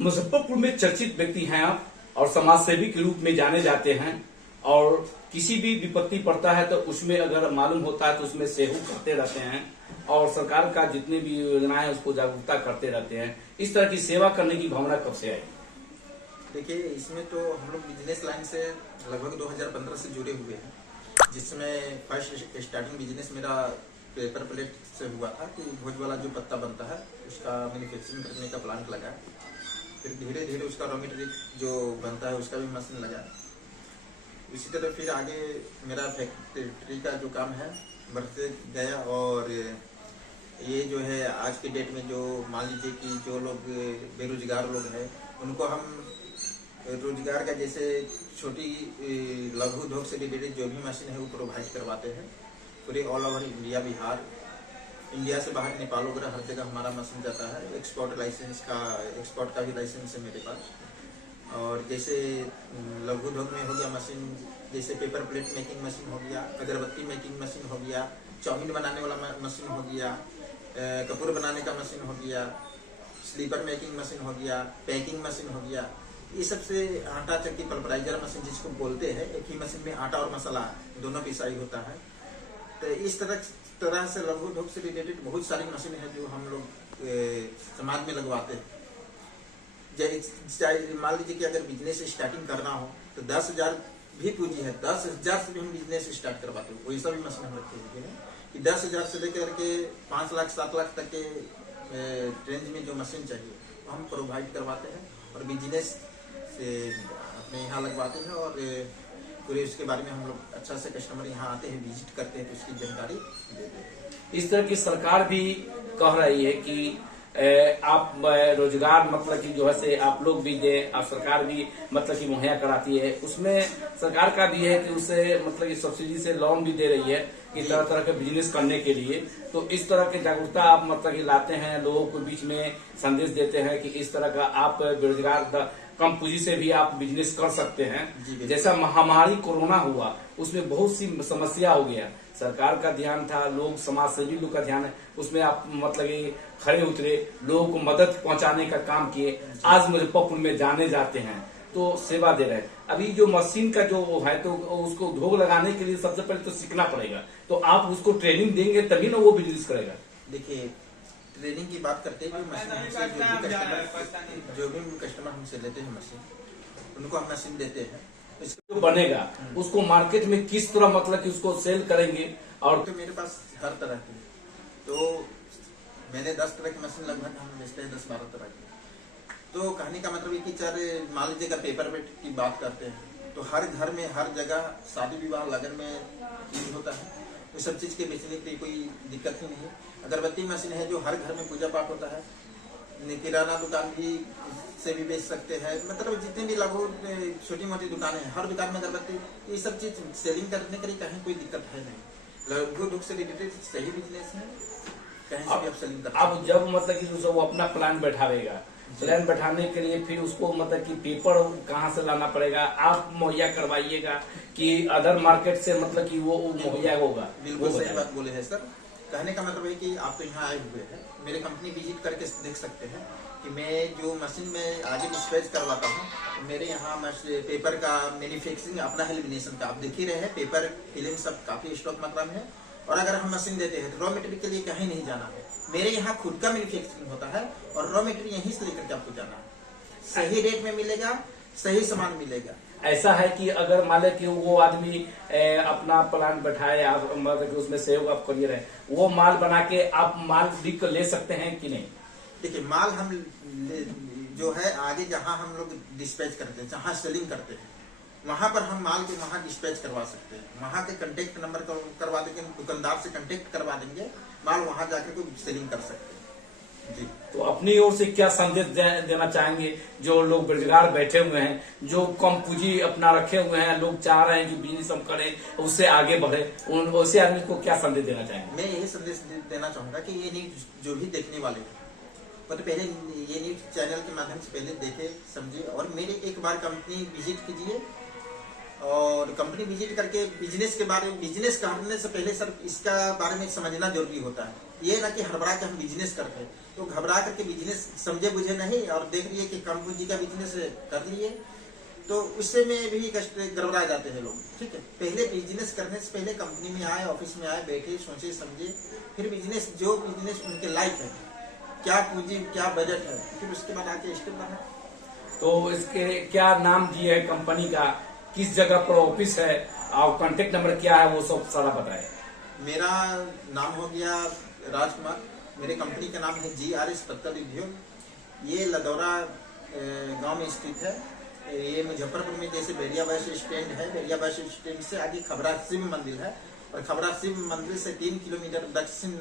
मुजफ्फरपुर में चर्चित व्यक्ति हैं आप और समाज सेवी के रूप में जाने जाते हैं और किसी भी विपत्ति पड़ता है तो उसमें अगर मालूम होता है तो उसमें सहयोग करते रहते हैं और सरकार का जितने भी योजनाएं हैं उसको जागरूकता करते रहते हैं। इस तरह की सेवा करने की भावना कब से आई? देखिए, इसमें तो हम लोग बिजनेस लाइन से लगभग 2015 से जुड़े हुए हैं, जिसमें फर्स्ट स्टार्टिंग बिजनेस मेरा पेपर प्लेट से हुआ था कि भोज वाला जो पत्ता बनता है उसका मैन्युफैक्चरिंग करने का प्लांट लगा। फिर धीरे धीरे उसका रॉ मटेरियल जो बनता है उसका भी मशीन लगा। इसी तरह फिर आगे मेरा फैक्ट्री का जो काम है बढ़ते गया और ये जो है आज के डेट में जो मान लीजिए कि जो लोग बेरोजगार लोग हैं उनको हम रोजगार का जैसे छोटी लघु उद्योग से रिलेटेड जो भी मशीन है वो प्रोवाइड करवाते हैं। पूरे all over India, Bihar, India से बाहर नेपाल वगैरह हर जगह हमारा मशीन जाता है। एक्सपोर्ट का भी लाइसेंस है मेरे पास। और जैसे लघु उद्योग में हो गया मशीन, जैसे पेपर प्लेट मेकिंग मशीन हो गया, अगरबत्ती मेकिंग मशीन हो गया, चाउमीन बनाने वाला मशीन हो गया, कपूर बनाने का मशीन हो गया, स्लीपर मेकिंग मशीन हो गया, पैकिंग मशीन हो गया। ये सबसे आटा चक्की पल्वराइजर मशीन जिसको बोलते हैं, एक ही मशीन में आटा और मसाला दोनों पिसाई होता है। तो इस तरह से लघु उद्योग से रिलेटेड बहुत सारी मशीन है जो हम लोग समाज में लगवाते हैं। मान लीजिए कि अगर बिजनेस स्टार्टिंग करना हो तो 10,000 भी पूंजी है, 10,000 से भी हम बिजनेस स्टार्ट करवाते हैं। वैसा भी मशीन हम रखे हुए हैं कि 10,000 से लेकर के 5 लाख 7 लाख तक के रेंज में जो मशीन चाहिए वो हम प्रोवाइड करवाते हैं और बिजनेस से अपने यहाँ लगवाते हैं। और पूरे उसके बारे में हम लोग अच्छा से कस्टमर यहाँ आते हैं, विजिट करते हैं तो उसकी जानकारी देते हैं। इस तरह की सरकार भी कह रही है कि आप रोजगार मतलब कि जो है से आप लोग भी दें और सरकार भी मतलब कि मुहैया कराती है। उसमें सरकार का भी है कि उसे मतलब कि सब्सिडी से लोन भी दे रही है कि तरह तरह के बिजनेस करने के लिए। तो इस तरह के जागरूकता आप मतलब कि लाते हैं, लोगों के बीच में संदेश देते हैं कि इस तरह का आप बेरोजगार कम पूंजी से भी आप बिजनेस कर सकते हैं। जैसा महामारी कोरोना हुआ उसमें बहुत सी समस्या हो गया, सरकार का ध्यान था, लोग समाज सेवी लोग का ध्यान है, उसमें आप मतलब खड़े उतरे, लोगों को मदद पहुंचाने का काम किए। आज मुजफ्फरपुर में जाने जाते हैं तो सेवा दे रहे हैं। अभी जो मशीन का जो है तो उसको उद्योग लगाने के लिए सबसे पहले तो सीखना पड़ेगा, तो आप उसको ट्रेनिंग देंगे तभी ना वो बिजनेस करेगा। देखिए, ट्रेनिंग की बात करते हुए जो भी कस्टमर हमसे लेते हैं मशीन, उनको हम मशीन देते हैं। जो बनेगा उसको मार्केट में किस तरह मतलब कि उसको सेल करेंगे। और तो मेरे पास हर तरह की, तो मैंने 10 तरह की मशीन लगभग हम बेचते हैं, 10-12 तरह की। तो कहने का मतलब है कि चार मान लीजिएगा पेपर वेट की बात करते हैं तो हर घर में हर जगह शादी विवाह लगन में यूज होता है, तो सब चीज के बेचने के लिए कोई दिक्कत ही नहीं। अगरबत्ती मशीन है जो हर घर में पूजा पाठ होता है, किराना दुकान भी से भी बेच सकते हैं। मतलब जितनी भी लघु छोटी मोटी दुकानें हैं, हर दुकान में अगरबत्ती, ये सब चीज सेलिंग करने के लिए कहीं कोई दिक्कत है नहीं। लघु उद्योग से रिलेटेड सही बिजनेस है, कहीं से भी आप सेलिंग कर। अब जब मतलब कि वो अपना प्लान बैठावेगा, प्लान बैठाने के लिए फिर उसको मतलब कि पेपर कहाँ से लाना पड़ेगा, आप मुहैया करवाइएगा कि अदर मार्केट से मतलब कि वो मुहैया होगा? बिल्कुल सही बात बोले हैं सर। कहने का मतलब है कि आप तो यहाँ आए हुए हैं, मेरे कंपनी विजिट करके देख सकते हैं कि मैं जो मशीन में आगे डिस्पैच करवाता हूँ, मेरे यहाँ पेपर का मैन्युफैक्चरिंग अपना है, लेमिनेशन का आप देख ही रहे हैं, पेपर फिल्म सब काफी स्टॉक मात्रा में है। और अगर हम मशीन देते हैं तो रॉ मटेरियल के लिए कहीं नहीं जाना है, मेरे यहाँ खुद का मैन्युफैक्चरिंग होता है और रॉ मटेरियल यहीं से लेकर के आपको जाना है। सही रेट में मिलेगा, सही सामान मिलेगा। ऐसा है कि अगर मान लें कि वो आदमी अपना प्लान बैठाए, आप मतलब कि उसमें सहयोग आप करिए रहे, वो माल बना के आप माल लिख कर ले सकते हैं कि नहीं? देखिए, माल हम जो है आगे जहां हम लोग डिस्पैच करते हैं, जहां सेलिंग करते हैं, वहां पर हम माल को वहां डिस्पैच करवा सकते हैं। वहां के कांटेक्ट नंबर करवा देंगे, दुकानदार से कांटेक्ट करवा देंगे, माल वहां जाकर को सेलिंग कर सकते हैं जी। तो अपनी ओर से क्या संदेश देना चाहेंगे जो लोग बेरोजगार बैठे हुए हैं, जो कम पूंजी अपना रखे हुए हैं, लोग चाह रहे हैं कि बिजनेस हम करें, उससे आगे बढ़े, उन वैसे आदमी को क्या संदेश देना चाहेंगे? मैं यही संदेश देना चाहूंगा कि ये न्यूज जो भी देखने वाले हैं वो तो पहले ये न्यूज चैनल के माध्यम से पहले देखे समझे और मेरे एक बार कंपनी विजिट कीजिए, और कंपनी विजिट करके बिजनेस करने से पहले सर इसका बारे में समझना जरूरी होता है। ये ना कि हड़बड़ा के हम बिजनेस करते हैं, तो घबरा करके बिजनेस समझे बुझे नहीं और देख लिए कि कम पूंजी का बिजनेस कर लिए, तो उससे में भी गड़बड़ा जाते हैं लोग। ठीक है, पहले बिजनेस करने से पहले कंपनी में आए, ऑफिस में आए, बैठे, सोचे समझे, फिर बिजनेस उनके लायक है, क्या पूंजी क्या बजट है, फिर उसके बाद आके स्टेप बढ़ाए। तो इसके क्या नाम दिए है कंपनी का, किस जगह पर ऑफिस है और कांटेक्ट नंबर क्या है, वो सब सारा बताए। मेरा नाम हो गया राजकुमार, मेरे कंपनी का नाम है GRS पत्तल उद्योग। ये लदौरा गांव में स्थित है। ये मुजफ्फरपुर में जैसे बैरिया बस स्टैंड है, बैरिया बस स्टैंड से आगे खबरा शिव मंदिर है, और खबरा शिव मंदिर से 3 किलोमीटर दक्षिण